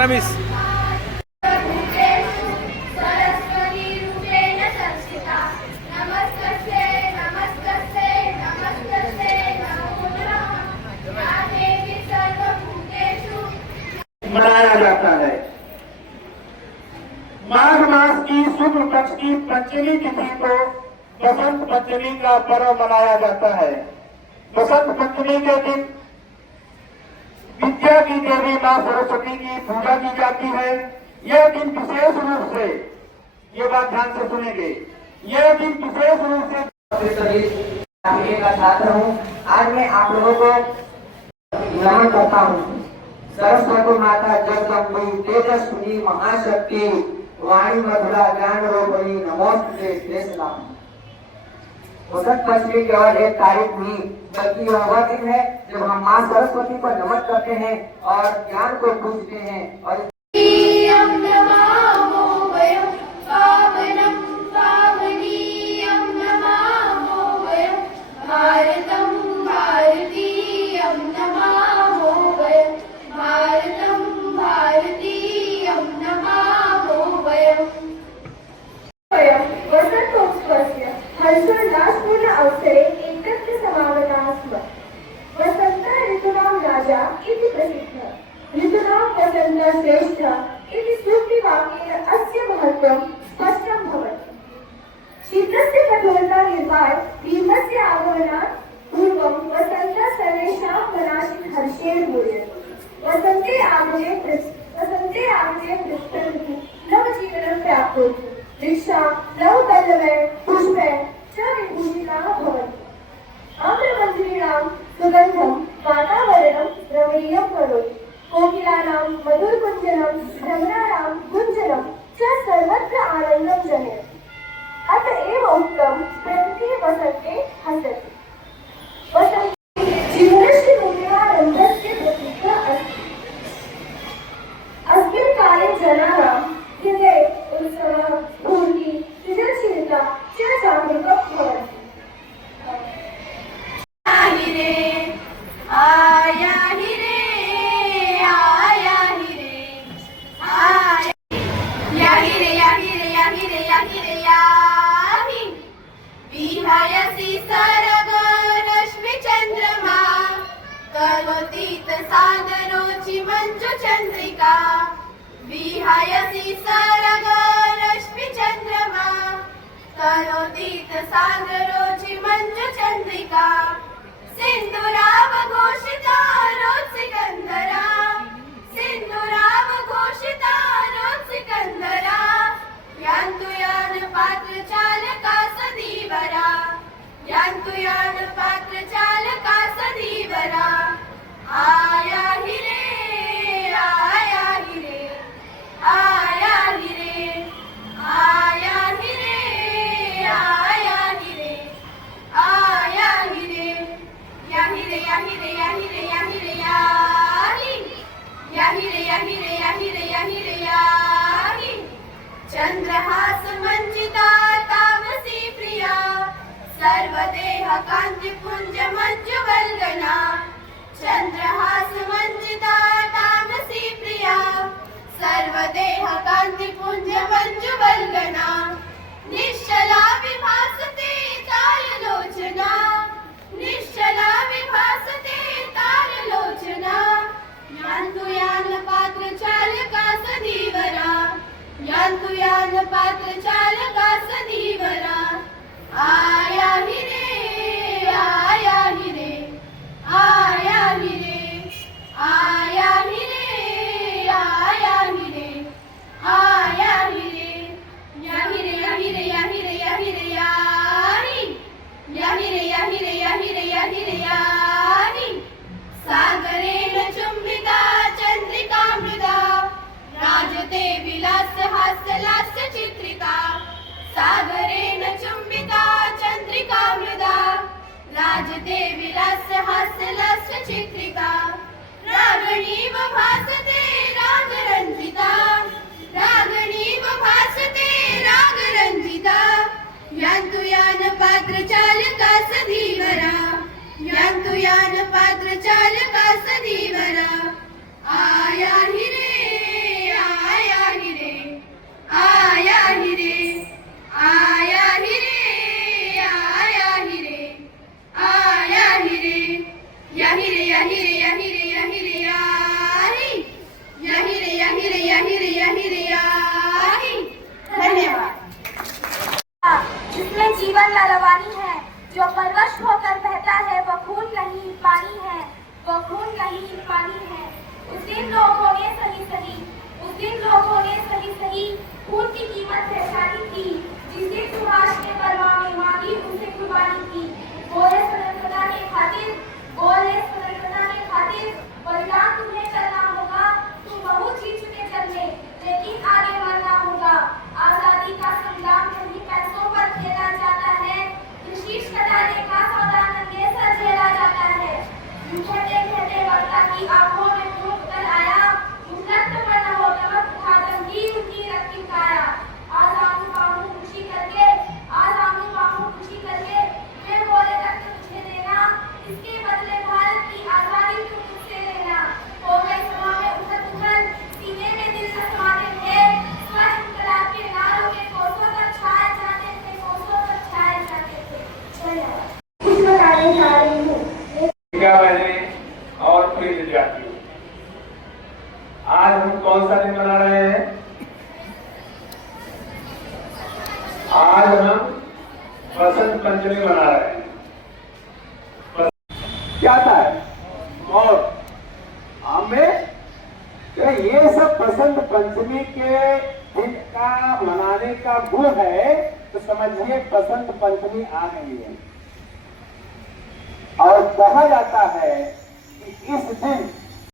15-20. मनाया जाता है। माघ मास की शुक्ल पक्ष की पंचमी तिथि को बसंत पंचमी का पर्व मनाया जाता है। बसंत पंचमी के दिन विद्या की देवी मां सरस्वती की पूजा की जाती है। यह दिन विशेष रूप से, ये बात ध्यान से सुनेंगे, यह दिन विशेष रूप से का छात्र हूँ। आज मैं आप लोगों को नमन करता हूँ। सरस्वती माता जगदम्बी तेजस्विनी महाशक्ति वाणी मधुरा ज्ञान रूपिणी नमोस्तुते ते सलाम। बसंत पंचमी केवल एक तारीख नहीं, बल्कि यह वह दिन है जब हम माँ सरस्वती पर नमन करते हैं और ज्ञान को पूजते हैं। और हर्षोल्लासपूर्ण अवसरे एकत्र समागताः वसंत ऋतूनां राजा इति प्रसिद्धः। ऋतूनां वसन्तः श्रेष्ठः इति सूक्तिवाक्येन अस्य महत्त्वं स्पष्टं भवति। शीतस्य कठोरता निर्वाय भीमस्य आगमनात् पूर्वं वसन्तः सर्वेषां मनासि हर्षेण मूर्यते। वसन्ते आगमे पृष्ठन्तु नवजीवनं प्राप्नोति। वृक्षा नवपल्लवै पुष्पै च विभूषिताः भवन्ति। आम्रमञ्जरीणां सुगन्धं वातावरणं रमणीयं करोति। कोकिलानां मधुरकुञ्जनं भ्रमराणां गुञ्जनं च सर्वत्र आनन्दं जनयति। अत एव उक्तं प्रकृतिः वसन्ते हसति। वसन्ते जीवनस्य नूतनानन्दस्य प्रतीकः अस्ति। अस्मिन् काले जनानां हृदये उत्साहः, स्फूर्तिः, सृजनशीलता च जागरूकं भवन्ति। विहयसि सरगरश्मि चन्द्रमा करोतीत सागरोचि मञ्जु चन्द्रिका। विहयसि सरगरश्मि चन्द्रमा करोतीत सागरोचि मञ्जु चन्द्रिका। सिन्दूरावघोषिता रोत्सिकन्दरा सिन्दूरावघोषिता रोत्सिकन्दरा। यान्तु यान पात्र चालका सदीवरा यान्तु यान पात्र चालका सदीवरा। आया हि रे आया हि रे आया हि रे आया हि रे आया हि रे आया हि रे। या हि रे या हि रे या हि रे या हि रे या हि या हि रे या हि रे या हि रे या हि रे या हि। चंद्रहास मंजिता तामसी प्रिया सर्वदेह कांति पुंज मंजुवल्गना। चंद्रहास मंजिता तामसी प्रिया सर्वदेह कांति पुंज मंजुवल्गना। निश्चला विभासते तारलोचना निश्चला विभासते तारलोचना। यान्तु यान पात्र चालका सदीवरा यान्तु यान पात्र चालका सदीवरा। आया हि रे आया हि रे आया हि रे आया हि रे आया हि रे आया हि रे। या हि रे या हि रे या हि रे या हि रे या हि या हि रे या हि रे या हि रे या हि रे या हि। सागरेण चुम्बिता चन्द्रिका मृदा राजते विलास हास्य लास्य चित्रिका। सागरेण चुम्बिता चन्द्रिका मृदा राजते विलास हास्य लास्य चित्रिका। रागणीव भासते रागरञ्जिता रागणीव भासते रागरञ्जिता। यान्तु यान पात्र चालका सधीवरा यान्तु यान पात्र चालका सधीवरा। आया हि रे बसंत पंचमी मना रहे हैं। क्या आता है और हमें ये सब बसंत पंचमी के दिन का मनाने का गुण है, तो समझिए बसंत पंचमी आ गई है। और कहा जाता है कि इस दिन